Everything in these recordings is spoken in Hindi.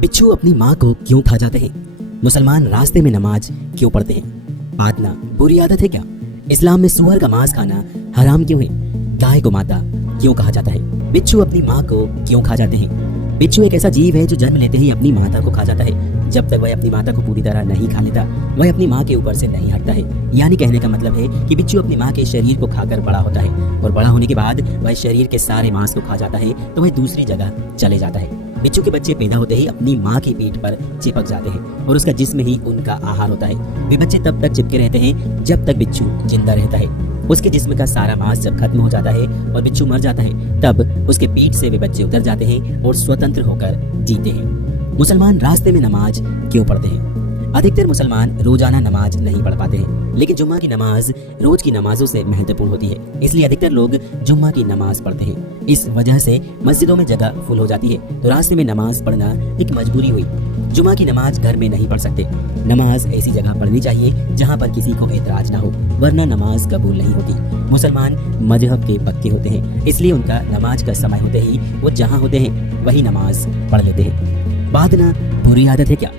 बिच्छू अपनी माँ को क्यों खा जाते हैं? मुसलमान रास्ते में नमाज क्यों पढ़ते हैं? पादना बुरी आदत है क्या? इस्लाम में सूअर का मांस खाना हराम क्यों है? गाय को माता क्यों कहा जाता है? बिच्छू अपनी माँ को क्यों खा जाते हैं? बिच्छू एक ऐसा जीव है जो जन्म लेते ही अपनी माता को खा जाता है। जब तक वह अपनी माता को पूरी तरह नहीं खा लेता, वह अपनी माँ के ऊपर से नहीं हटता है। यानी कहने का मतलब है कि बिच्छू अपनी माँ के शरीर को खाकर बड़ा होता है और बड़ा होने के बाद वह शरीर के सारे मांस को खा जाता है तो वह दूसरी जगह चले जाता है। बिच्छू के बच्चे पैदा होते ही अपनी माँ की पीठ पर चिपक जाते हैं और उसका जिस्म ही उनका आहार होता है। वे बच्चे तब तक चिपके रहते हैं जब तक बिच्छू जिंदा रहता है। उसके जिस्म का सारा मांस जब खत्म हो जाता है और बिच्छू मर जाता है, तब उसके पीठ से वे बच्चे उतर जाते हैं और स्वतंत्र होकर जीते हैं। मुसलमान रास्ते में नमाज क्यों पढ़ते हैं? अधिकतर मुसलमान रोजाना नमाज नहीं पढ़ पाते हैं, लेकिन जुम्मा की नमाज रोज की नमाजों से महत्वपूर्ण होती है, इसलिए अधिकतर लोग जुम्मा की नमाज पढ़ते हैं। इस वजह से मस्जिदों में जगह फुल हो जाती है, तो रास्ते में नमाज पढ़ना एक मजबूरी हुई। जुम्मा की नमाज घर में नहीं पढ़ सकते। नमाज ऐसी जगह पढ़नी चाहिए जहाँ पर किसी को एतराज ना हो, वरना नमाज कबूल नहीं होती। मुसलमान मजहब के पक्के होते हैं, इसलिए उनका नमाज का समय होते ही वो जहाँ होते हैं वही नमाज पढ़ लेते हैं। बादना बुरी आदत है क्या?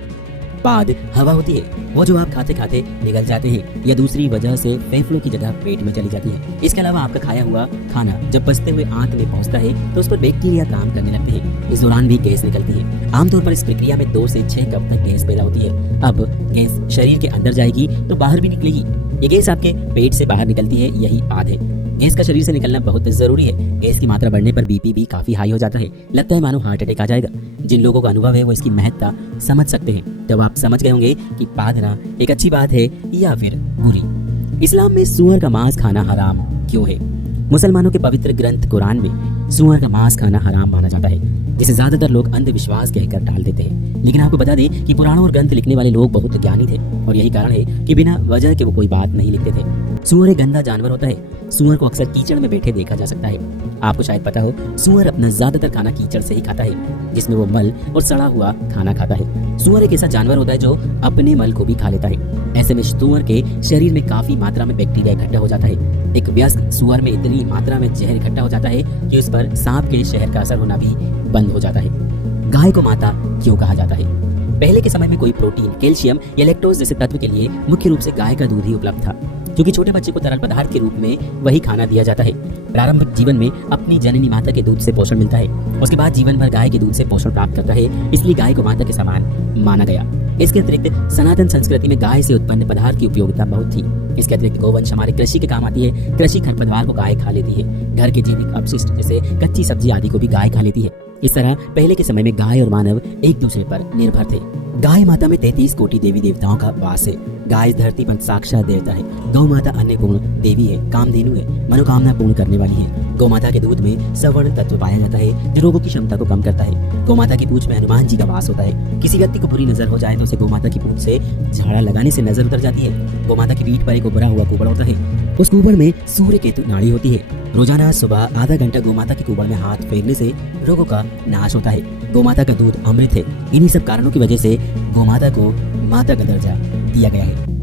बाद हवा होती है, वो जो आप खाते खाते निगल जाते हैं या दूसरी वजह से फेफड़ों की जगह पेट में चली जाती है। इसके अलावा आपका खाया हुआ खाना जब पचते हुए आंत में पहुंचता है तो उस पर बैक्टीरिया काम करने लगते हैं। इस दौरान भी गैस निकलती है। आमतौर पर इस प्रक्रिया में 2 से 6 कप तक गैस पैदा होती है। अब गैस शरीर के अंदर जाएगी तो बाहर भी निकलेगी। ये गैस आपके पेट से बाहर निकलती है, यही आद है। गैस का शरीर से निकलना बहुत जरूरी है। गैस की मात्रा बढ़ने पर बीपी भी काफी हाई हो जाता है, लगता है मानो हार्ट अटैक आ जाएगा। जिन लोगों का अनुभव है वो इसकी महत्ता समझ सकते हैं। तब आप समझ गए होंगे कि पादना एक अच्छी बात है या फिर बुरी। इस्लाम में सूअर का मांस खाना हराम क्यों है? मुसलमानों के पवित्र ग्रंथ कुरान में सूअर का मांस खाना हराम माना जाता है, जिसे ज्यादातर लोग अंधविश्वास कहकर टाल देते हैं। लेकिन आपको बता दें कि पुराणों और ग्रंथ लिखने वाले लोग बहुत ज्ञानी थे और यही कारण है कि बिना वजह के वो कोई बात नहीं लिखते थे। सूअर एक गंदा जानवर होता है। सूअर को अक्सर कीचड़ में बैठे देखा जा सकता है। आपको शायद पता हो, सूअर अपना ज्यादातर खाना कीचड़ से ही खाता है, जिसमें वो मल और सड़ा हुआ खाना खाता है। सूअर एक ऐसा जानवर होता है जो अपने मल को भी खा लेता है। ऐसे में सूअर के शरीर में काफी मात्रा में बैक्टीरिया इकट्ठा हो जाता है। एक वयस्क सूअर में इतनी मात्रा में जहर इकट्ठा हो जाता है कि उस पर सांप के शहर का असर होना भी बंद हो जाता है। गाय को माता क्यों कहा जाता है? पहले के समय में कोई प्रोटीन, कैल्शियम या लैक्टोज जैसे तत्व के लिए मुख्य रूप से गाय का दूध ही उपलब्ध था, क्योंकि छोटे बच्चे को तरल पदार्थ के रूप में वही खाना दिया जाता है। प्रारंभिक जीवन में अपनी जननी माता के दूध से पोषण मिलता है, उसके बाद जीवन भर गाय के दूध से पोषण प्राप्त करता है, इसलिए गाय को माता के समान माना गया। इसके अतिरिक्त सनातन संस्कृति में गाय से उत्पन्न पदार्थ की उपयोगिता बहुत थी। इसके अतिरिक्त गोवंश हमारे कृषि के काम आती है। कृषि खरपतवार को गाय खा लेती है। घर के जैविक अपशिष्ट जैसे कच्ची सब्जी आदि को भी गाय खा लेती है। इस तरह पहले के समय में गाय और मानव एक दूसरे पर निर्भर थे। गाय माता में 33 कोटि देवी देवताओं का वास है। गाय इस धरती पर साक्षात देवता है। गौ माता अन्नपूर्ण देवी है, कामधेनु है, मनोकामना पूर्ण करने वाली है। गौ माता के दूध में सवर्ण तत्व पाया जाता है जो रोगों की क्षमता को कम करता है। गौ माता की पूंछ में हनुमान जी का वास होता है। किसी व्यक्ति को बुरी नजर हो जाए तो उसे गौ माता की पूंछ से झाड़ा लगाने से नजर उतर जाती है। गौ माता की पीठ पर एक उभरा हुआ कुबड़ होता है। उस कुबड़ में सूर्य केतु नाड़ी होती है। रोजाना सुबह आधा घंटा गौ माता की कुबड़ में हाथ फेरने से रोगों का नाश होता है। गौ माता का दूध अमृत है। इन्हीं सब कारणों की वजह से गौ माता को माता का दर्जा दिया गया है।